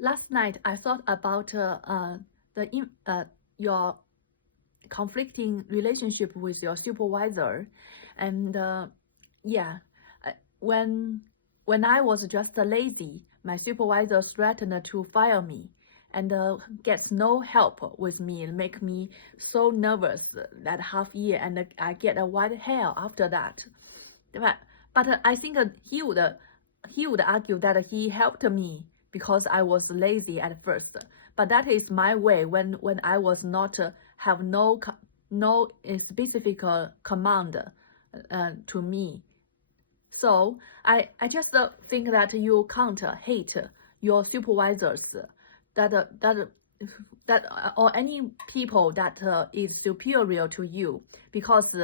Last night I thought about your conflicting relationship with your supervisor, and yeah, uh, when when I was just lazy, my supervisor threatened to fire me, and gets no help with me, and make me so nervous that half year, and I get a white hair after that. But I think he would argue that he helped me because I was lazy at first. But that is my way when I was not have no specific command to me. So I just think that you can't hate your supervisors that or any people that is superior to you because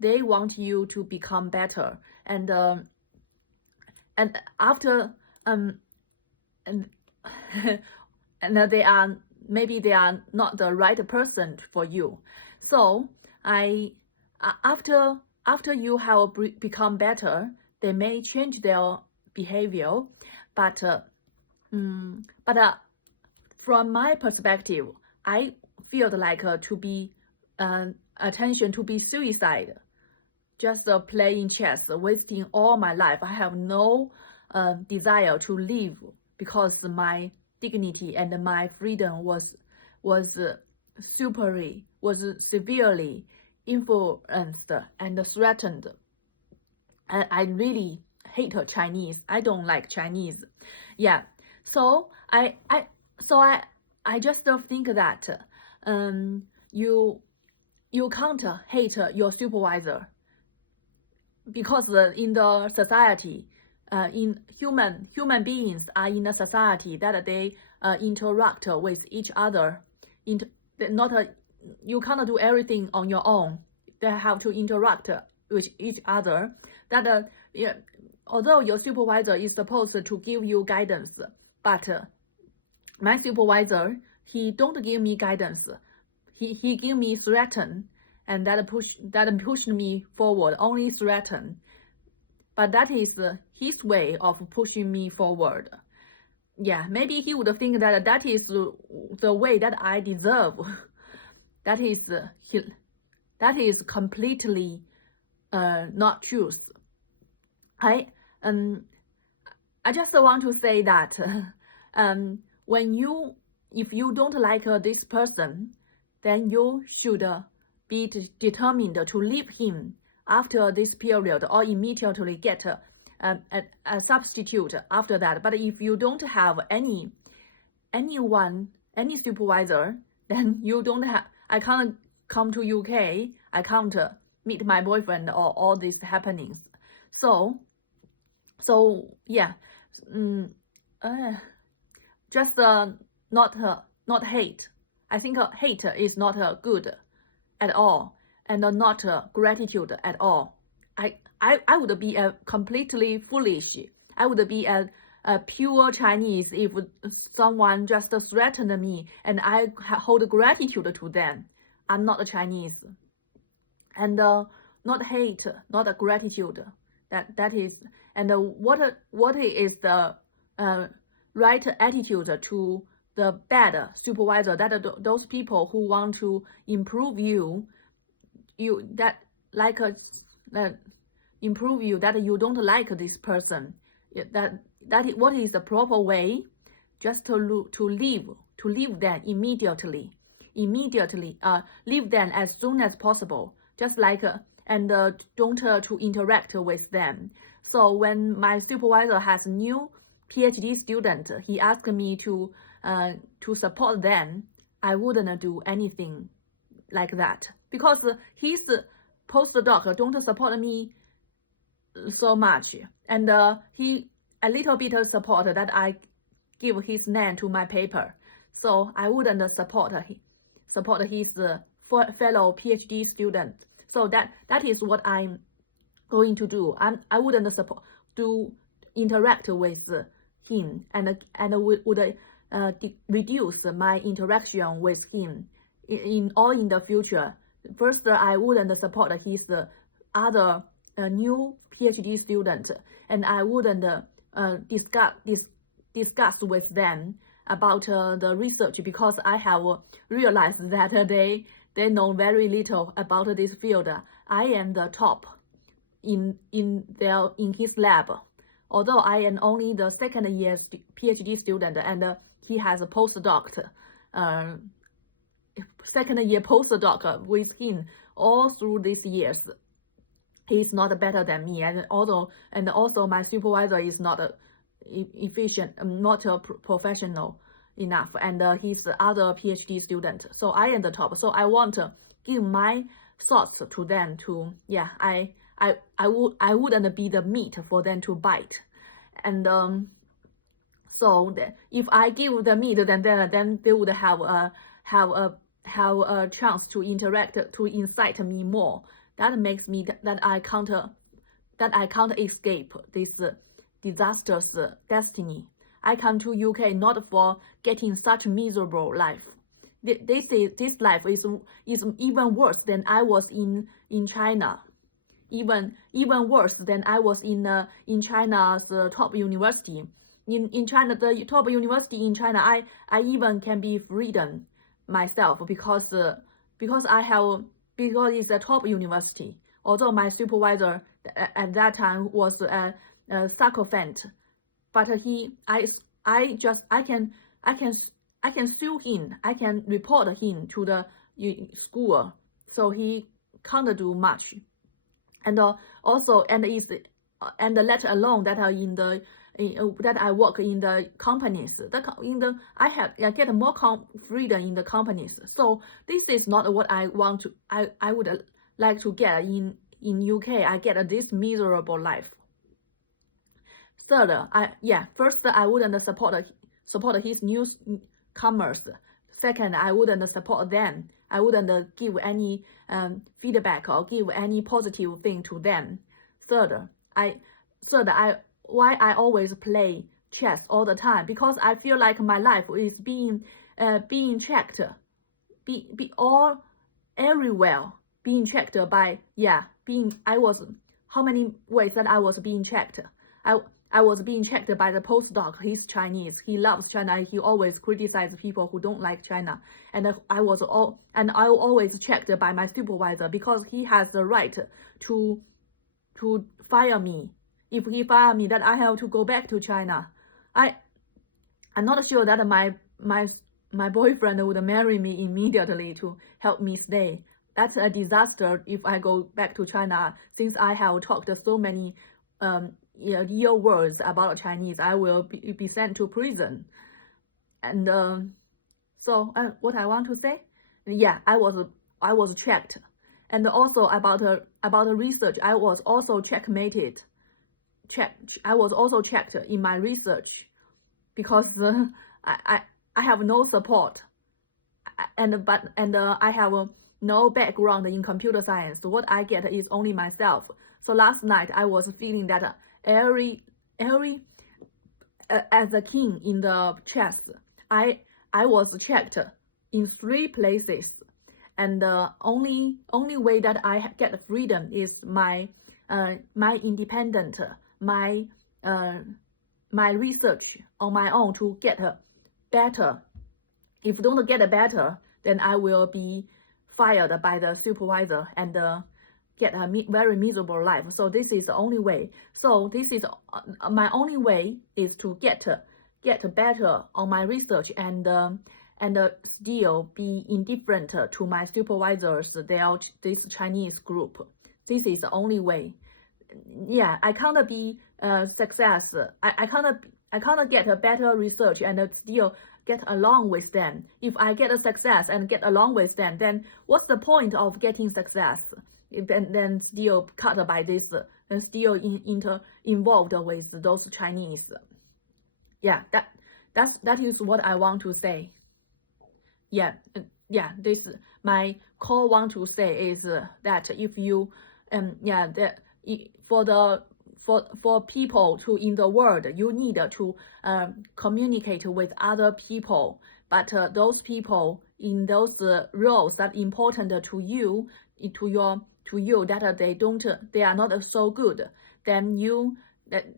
they want you to become better, and after and and they are not the right person for you. So I after you have become better, they may change their behavior, but but from my perspective, I feel like to be attention to be suicide, just playing chess, wasting all my life. I have no desire to live because my dignity and my freedom was severely influenced and threatened. And I really hate Chinese. I don't like Chinese. Yeah. So I just think that you can't hate your supervisor because in the society, in human beings are in a society that they interact with each other. Not you cannot do everything on your own. They have to interact with each other. That yeah, although your supervisor is supposed to give you guidance, but my supervisor, he don't give me guidance. He give me threaten, and that pushed me forward. Only threaten, but that is his way of pushing me forward. Yeah, maybe he would think that that is the way that I deserve. that is that is completely not truth. I I just want to say that if you don't like this person, then you should be determined to leave him after this period or immediately get a substitute after that. But if you don't have any supervisor, then you don't have. I can't come to UK. I can't meet my boyfriend or all these happenings. So yeah, just not hate. I think hate is not good at all, and not gratitude at all. I would be completely foolish. I would be a pure Chinese if someone just threatened me and I hold gratitude to them. I'm not a Chinese, and not hate, not a gratitude. That is, and what is the right attitude to the bad supervisor? That those people who want to improve you that like improve you, that you don't like this person. What is the proper way? Just to leave them immediately. Leave them as soon as possible. Just like and don't to interact with them. So when my supervisor has new PhD student, he asked me to support them. I wouldn't do anything like that because his postdoc don't support me so much, and he a little bit of support that I give his name to my paper. So I wouldn't support his fellow PhD student. So that is what I'm going to do. I wouldn't interact with him, and would reduce my interaction with him in the future. First, I wouldn't support his other new PhD student, and I wouldn't discuss with them about the research, because I have realized that they know very little about this field. I am the top in his lab, although I am only the second year PhD student, and he has a postdoc, second year postdoc with him all through these years. He's not better than me, and also my supervisor is not efficient, not professional enough, and he's the other PhD student. So I am the top. So I want to give my thoughts to them to, yeah, I wouldn't be the meat for them to bite, and so if I give the meat, then they would have a chance to interact, to incite me more. That makes me that I can't escape this disastrous destiny. I come to UK not for getting such miserable life. This life is even worse than I was in China. Even worse than I was in China's top university. In China, the top university in China, I even can be freedom myself because it's a top university. Although my supervisor at that time was a sycophant, but I can sue him. I can report him to the school, so he can't do much. And also, let alone that that I work in the companies. I get more freedom in the companies. So this is not what I want to. I would like to get in UK. I get this miserable life. Third, first I wouldn't support his newcomers. Second, I wouldn't support them. I wouldn't give any feedback or give any positive thing to them. Third, why I always play chess all the time, because I feel like my life is being checked, everywhere being checked by how many ways that I was being checked. I was being checked by the postdoc. He's Chinese. He loves China. He always criticizes people who don't like China. And I always checked by my supervisor, because he has the right to fire me. If he fire me, then I have to go back to China. I'm not sure that my boyfriend would marry me immediately to help me stay. That's a disaster if I go back to China. Since I have talked so many ill words about Chinese, I will be sent to prison. And so what I want to say, I was checked, and also about the research, I was also checkmated. I was also checked in my research, because I have no support, and I have no background in computer science. So what I get is only myself. So last night I was feeling that as a king in the chess, I was checked in 3 places, and the only way that I get freedom is my independent, my research on my own to get better. If don't get better, then I will be fired by the supervisor and get a very miserable life. So this is the only way. So this is my only way is to get better on my research and still be indifferent to my supervisors. This Chinese group. This is the only way. I can't be success. I can't get a better research and still get along with them. If I get a success and get along with them, then what's the point of getting success? Then still cut by this and still involved with those Chinese. That is what I want to say. This my core want to say is that if you for people to in the world, you need to communicate with other people, but those people in those roles that important to you, that they are not so good, then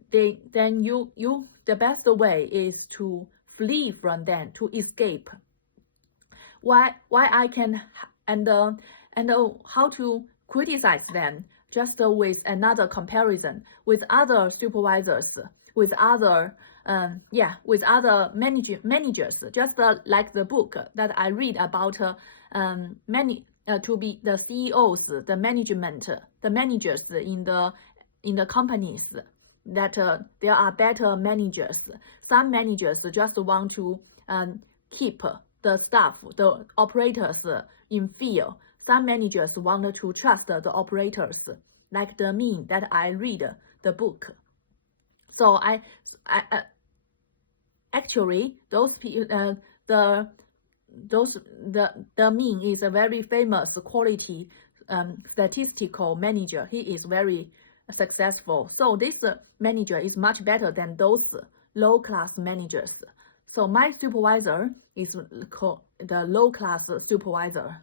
the best way is to flee from them, to escape. Why I can and how to criticize them, just with another comparison with other supervisors, with other managers, just like the book that I read about to be the CEOs, the management, the managers in the companies, that there are better managers. Some managers just want to keep the staff, the operators in fear. Some managers want to trust the operators, like the me that I read the book. So I actually those the mean is a very famous quality statistical manager. He is very successful. So this manager is much better than those low-class managers. So my supervisor is called the low-class supervisor.